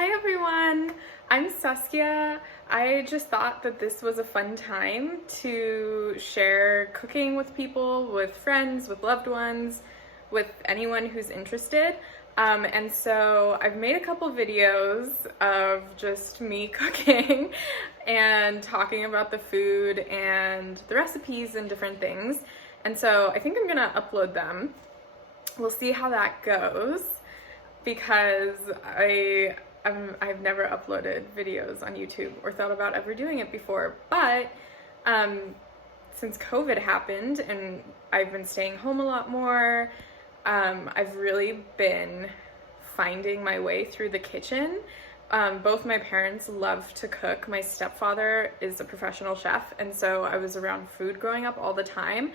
Hi everyone, I'm Saskia. I just thought that this was a fun time to share cooking with people, with friends, with loved ones, with anyone who's interested. And so I've made a couple videos of just me cooking and talking about the food and the recipes and different things. And so I think I'm gonna upload them. We'll see how that goes because I've never uploaded videos on YouTube or thought about ever doing it before. But since COVID happened and I've been staying home a lot more, I've really been finding my way through the kitchen. Both my parents love to cook. My stepfather is a professional chef, and so I was around food growing up all the time.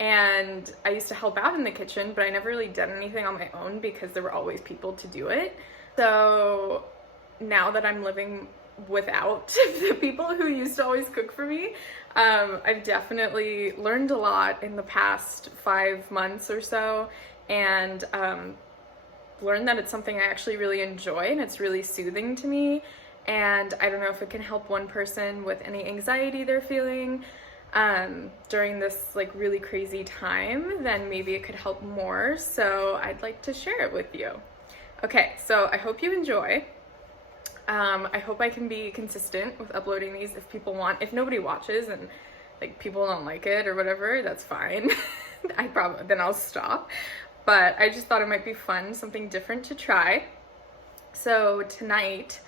And I used to help out in the kitchen, but I never really did anything on my own because there were always people to do it. So now that I'm living without the people who used to always cook for me, I've definitely learned a lot in the past 5 months or so, and learned that it's something I actually really enjoy and it's really soothing to me. And I don't know if it can help one person with any anxiety they're feeling during this like really crazy time, then maybe it could help more. So I'd like to share it with you. Okay, so I hope you enjoy. I hope I can be consistent with uploading these if people want. If nobody watches and like people don't like it or whatever, that's fine. Then I'll stop. But I just thought it might be fun, something different to try. So tonight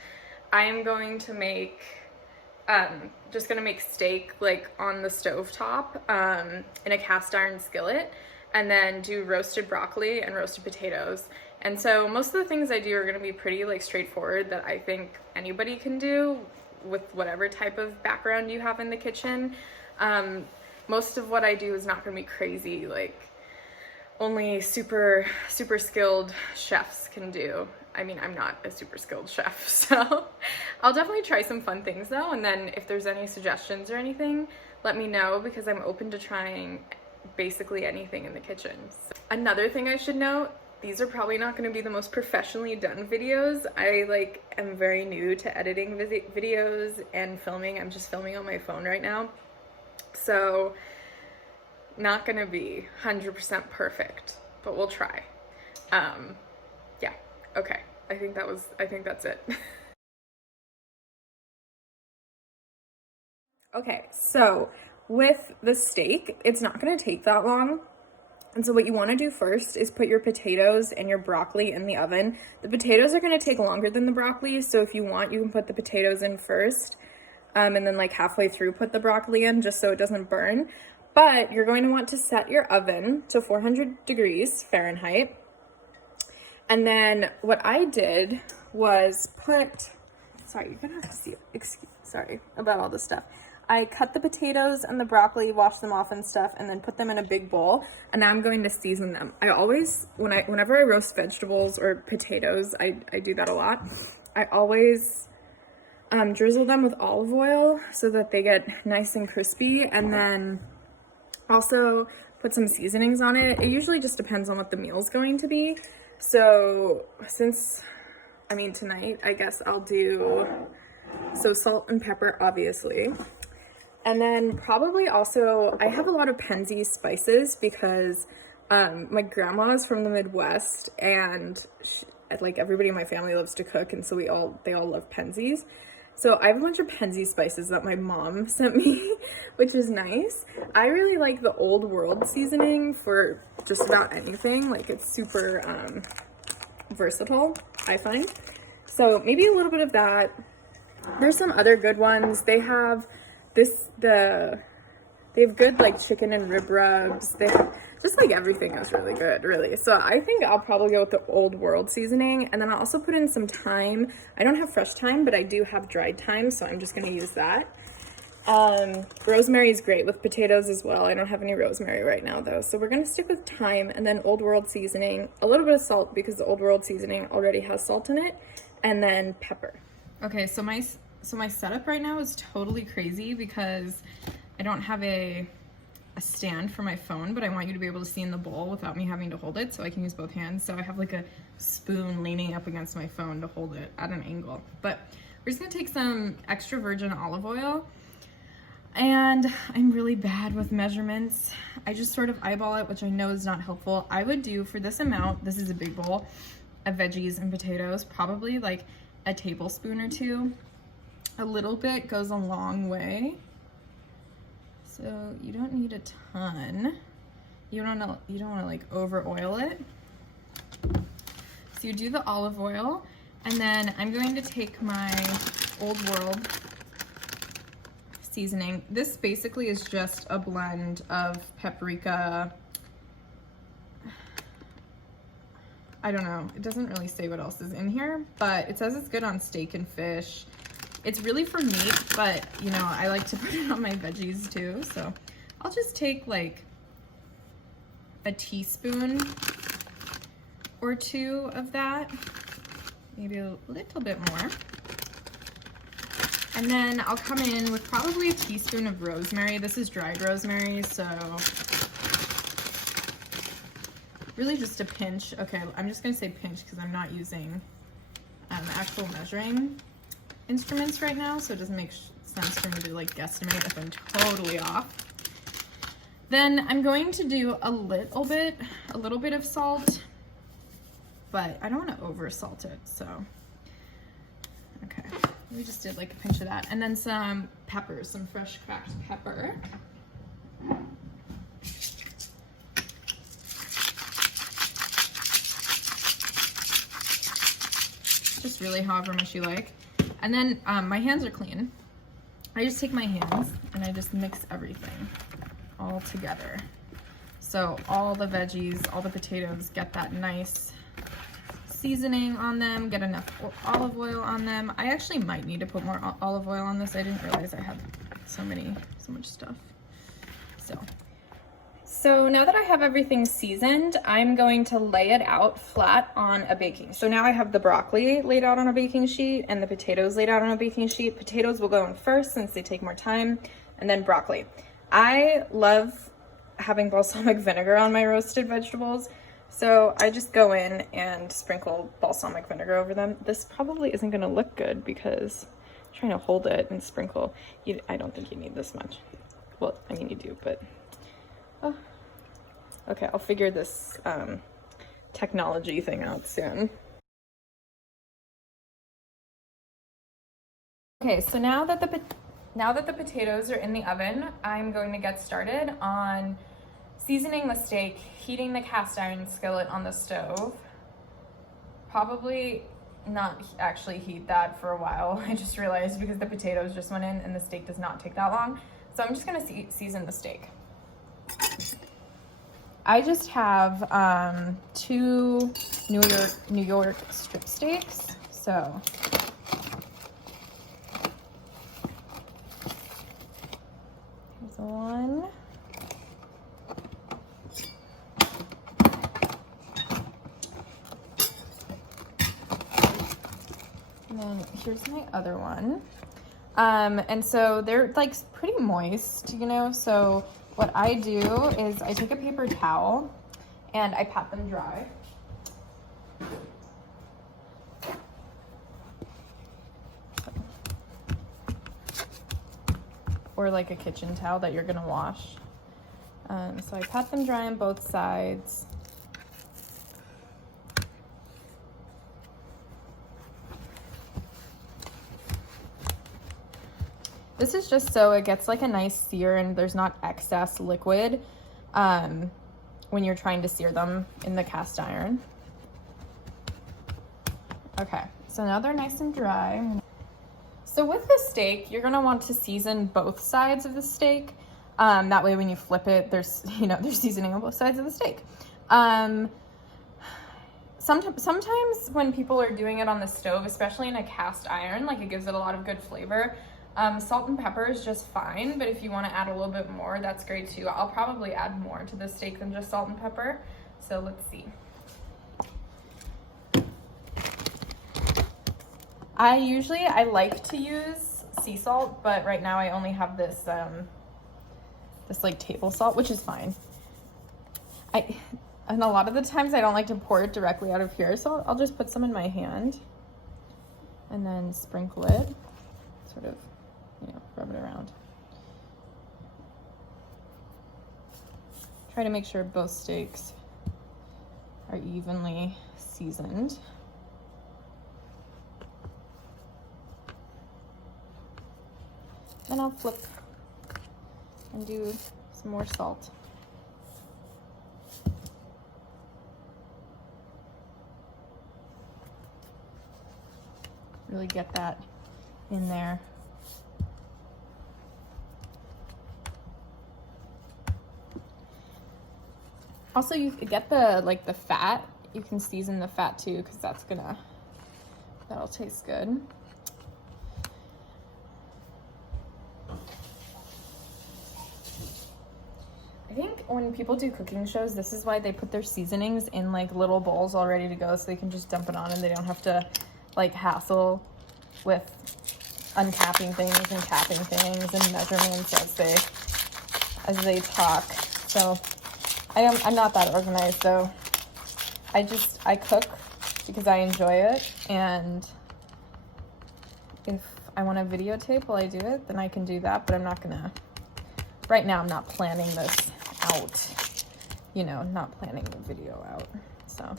I'm going to make just gonna make steak like on the stovetop in a cast iron skillet, and then do roasted broccoli and roasted potatoes. And so most of the things I do are gonna be pretty like straightforward that I think anybody can do with whatever type of background you have in the kitchen. Most of what I do is not gonna be crazy, like only super skilled chefs can do. I mean, I'm not a super skilled chef, so I'll definitely try some fun things though. And then if there's any suggestions or anything, let me know because I'm open to trying basically anything in the kitchen. So, another thing I should note, these are probably not going to be the most professionally done videos. I am very new to editing videos and filming. I'm just filming on my phone right now. So not going to be 100% perfect, but we'll try. Yeah. Okay, I think that's it. Okay, so with the steak, it's not gonna take that long. And so what you wanna do first is put your potatoes and your broccoli in the oven. The potatoes are gonna take longer than the broccoli, so if you want, you can put the potatoes in first, and then like halfway through put the broccoli in just so it doesn't burn. But you're going to want to set your oven to 400 degrees Fahrenheit. And then what I did was sorry, you're gonna have to see, sorry about all this stuff. I cut the potatoes and the broccoli, washed them off and stuff, and then put them in a big bowl. And now I'm going to season them. I always, whenever I roast vegetables or potatoes, I do that a lot. I always drizzle them with olive oil so that they get nice and crispy, and then also put some seasonings on it. It usually just depends on what the meal's going to be. So tonight, I guess I'll do, salt and pepper, obviously. And then probably also, I have a lot of Penzeys spices because my grandma is from the Midwest, and like everybody in my family loves to cook, and so they all love Penzeys. So I have a bunch of Penzeys spices that my mom sent me, which is nice. I really like the Old World seasoning for just about anything. Like, it's super versatile, I find. So maybe a little bit of that. There's some other good ones. They have they have good like chicken and rib rubs. They have just like everything is really good, really. So I think I'll probably go with the Old World seasoning, and then I'll also put in some thyme. I don't have fresh thyme, but I do have dried thyme, so I'm just gonna use that. Rosemary is great with potatoes as well. I don't have any rosemary right now though, so we're gonna stick with thyme, and then Old World seasoning, a little bit of salt because the Old World seasoning already has salt in it, and then pepper. Okay, so my setup right now is totally crazy because I don't have a a stand for my phone, but I want you to be able to see in the bowl without me having to hold it, so I can use both hands. So I have like a spoon leaning up against my phone to hold it at an angle. But we're just gonna take some extra virgin olive oil, and I'm really bad with measurements. I just sort of eyeball it, which I know is not helpful. I would do, for this amount, this is a big bowl of veggies and potatoes, probably like a tablespoon or two. A little bit goes a long way. So you don't need a ton. You don't want to like over oil it. So you do the olive oil, and then I'm going to take my Old World seasoning. This basically is just a blend of paprika. I don't know, it doesn't really say what else is in here, but it says it's good on steak and fish. It's really for meat, but you know, I like to put it on my veggies too. So I'll just take like a teaspoon or two of that, maybe a little bit more. And then I'll come in with probably a teaspoon of rosemary. This is dried rosemary, so really just a pinch. Okay, I'm just gonna say pinch because I'm not using actual measuring instruments right now, so it doesn't make sense for me to like guesstimate if I'm totally off. Then I'm going to do a little bit of salt, but I don't want to over salt it, so okay. We just did like a pinch of that, and then some pepper, some fresh cracked pepper. Just really however much you like. And then my hands are clean. I just take my hands and I just mix everything all together. So all the veggies, all the potatoes get that nice seasoning on them, get enough olive oil on them. I actually might need to put more olive oil on this. I didn't realize I had so much stuff. So now that I have everything seasoned, I'm going to lay it out flat on a baking. So now I have the broccoli laid out on a baking sheet and the potatoes laid out on a baking sheet. Potatoes will go in first since they take more time, and then broccoli. I love having balsamic vinegar on my roasted vegetables, so I just go in and sprinkle balsamic vinegar over them. This probably isn't gonna look good because I'm trying to hold it and sprinkle. I don't think you need this much. Well, I mean you do, but oh. Okay, I'll figure this technology thing out soon. Okay, so now that the potatoes are in the oven, I'm going to get started on seasoning the steak, heating the cast iron skillet on the stove. Probably not actually heat that for a while. I just realized because the potatoes just went in and the steak does not take that long. So I'm just gonna season the steak. I just have 2 New York strip steaks, so here's one. And then here's my other one. And so they're like pretty moist, you know, so what I do is I take a paper towel and I pat them dry. Or like a kitchen towel that you're gonna wash. So I pat them dry on both sides. This is just so it gets like a nice sear and there's not excess liquid when you're trying to sear them in the cast iron. Okay, so now they're nice and dry. So with the steak, you're gonna want to season both sides of the steak. That way when you flip it, there's seasoning on both sides of the steak. Sometimes when people are doing it on the stove, especially in a cast iron, like it gives it a lot of good flavor. Salt and pepper is just fine, but if you want to add a little bit more, that's great too. I'll probably add more to the steak than just salt and pepper. So let's see. I like to use sea salt, but right now I only have this this like table salt, which is fine. And a lot of the times I don't like to pour it directly out of here, so I'll just put some in my hand and then sprinkle it, sort of, you know, rub it around. Try to make sure both steaks are evenly seasoned. Then I'll flip and do some more salt. Really get that in there. Also, you get the fat. You can season the fat too, because that'll taste good. I think when people do cooking shows, this is why they put their seasonings in like little bowls all ready to go, so they can just dump it on and they don't have to like hassle with uncapping things and capping things and measurements as they talk. So I'm not that organized, so I cook because I enjoy it, and if I want to videotape while I do it, then I can do that, but I'm not gonna, right now I'm not planning this out, you know, not planning the video out, so.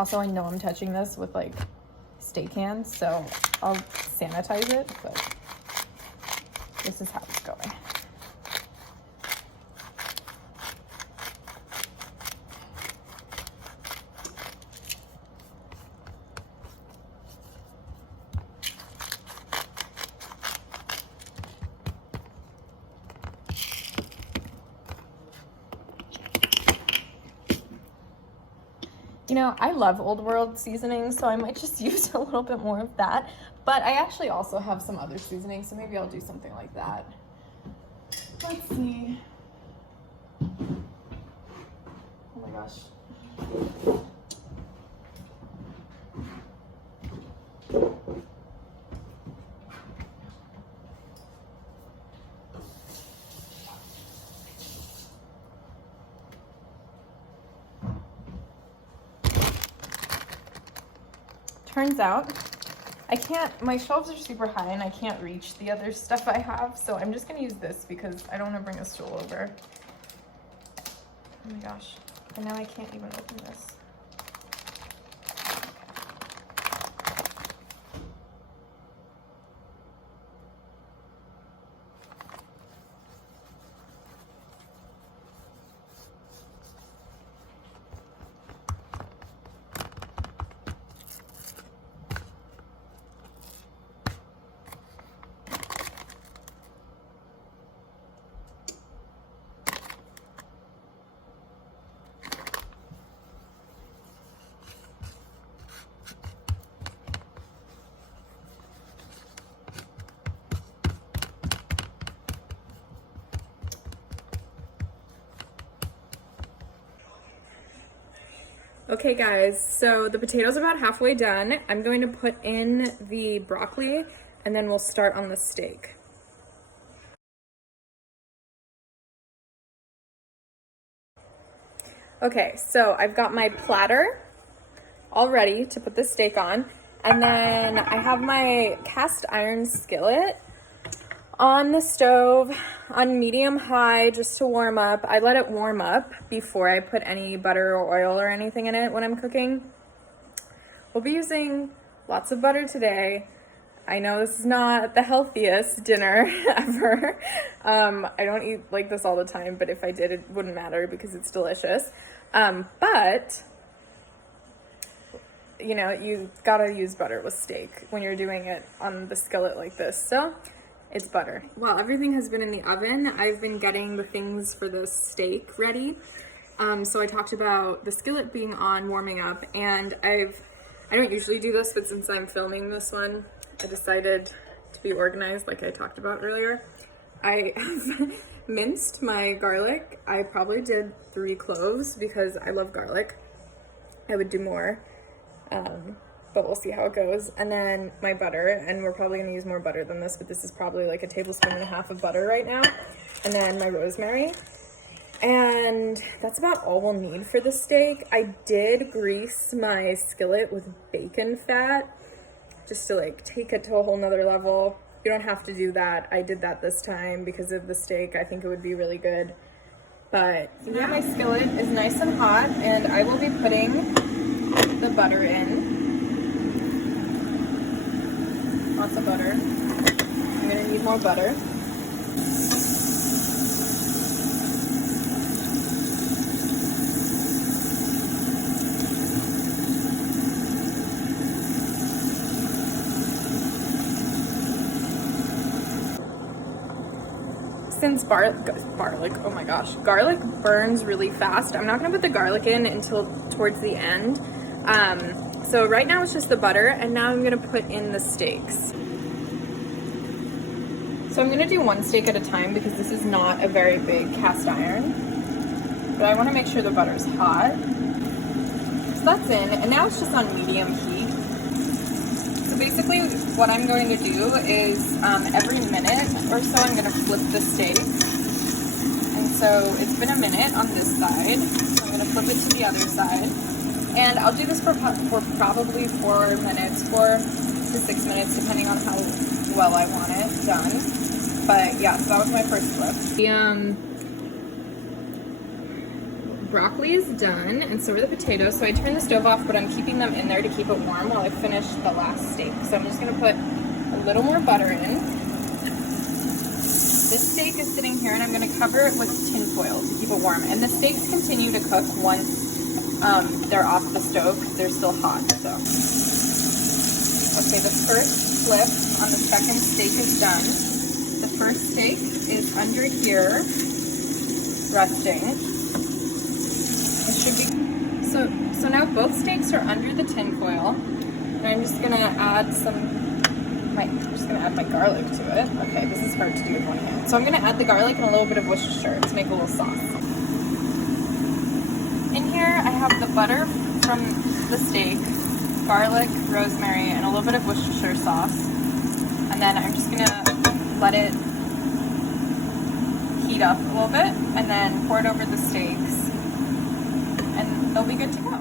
Also, I know I'm touching this with like steak hands, so I'll sanitize it, but this is how it's going. You know, I love Old World seasoning, so I might just use a little bit more of that. But I actually also have some other seasonings, so maybe I'll do something like that. Let's see. Oh my gosh. Turns out my shelves are super high and I can't reach the other stuff I have, so I'm just gonna use this because I don't want to bring a stool over. Oh my gosh, and now I can't even open this. Okay guys, so the potatoes are about halfway done. I'm going to put in the broccoli and then we'll start on the steak. Okay, so I've got my platter all ready to put the steak on, and then I have my cast iron skillet on the stove on medium high just to warm up. I let it warm up before I put any butter or oil or anything in it when I'm cooking. We'll be using lots of butter today. I know this is not the healthiest dinner ever. I don't eat like this all the time, but if I did, it wouldn't matter because it's delicious. But you know, you gotta use butter with steak when you're doing it on the skillet like this. So it's butter. While everything has been in the oven, I've been getting the things for the steak ready. So I talked about the skillet being on, warming up, and I don't usually do this, but since I'm filming this one, I decided to be organized like I talked about earlier. I have minced my garlic. I probably did 3 cloves because I love garlic. I would do more. but we'll see how it goes. And then my butter, and we're probably gonna use more butter than this, but this is probably like 1.5 tablespoons of butter right now. And then my rosemary. And that's about all we'll need for the steak. I did grease my skillet with bacon fat just to like take it to a whole nother level. You don't have to do that. I did that this time because of the steak. I think it would be really good. But yeah, my skillet is nice and hot, and I will be putting the butter in. Lots of butter. I'm gonna need more butter. Since oh my gosh, garlic burns really fast, I'm not gonna put the garlic in until towards the end. So right now it's just the butter, and now I'm gonna put in the steaks. So I'm gonna do one steak at a time because this is not a very big cast iron, but I wanna make sure the butter's hot. So that's in, and now it's just on medium heat. So basically what I'm going to do is every minute or so I'm going to flip the steak. And so it's been a minute on this side, so I'm going to flip it to the other side. And I'll do this for probably 4 minutes, 4 to 6 minutes, depending on how well I want it done. But yeah, so that was my first flip. The broccoli is done, and so are the potatoes. So I turned the stove off, but I'm keeping them in there to keep it warm while I finish the last steak. So I'm just gonna put a little more butter in. This steak is sitting here, and I'm gonna cover it with tin foil to keep it warm. And the steaks continue to cook once they're off the stove because they're still hot. So okay, the first flip on the second steak is done. The first steak is under here, resting. It should be, so now both steaks are under the tin foil, and I'm just gonna add my garlic to it. Okay, this is hard to do with one hand. So I'm gonna add the garlic and a little bit of Worcestershire to make a little sauce. In here I have the butter from the steak, garlic, rosemary, and a little bit of Worcestershire sauce. And then I'm just gonna let it heat up a little bit, and then pour it over the steaks. And they'll be good to go.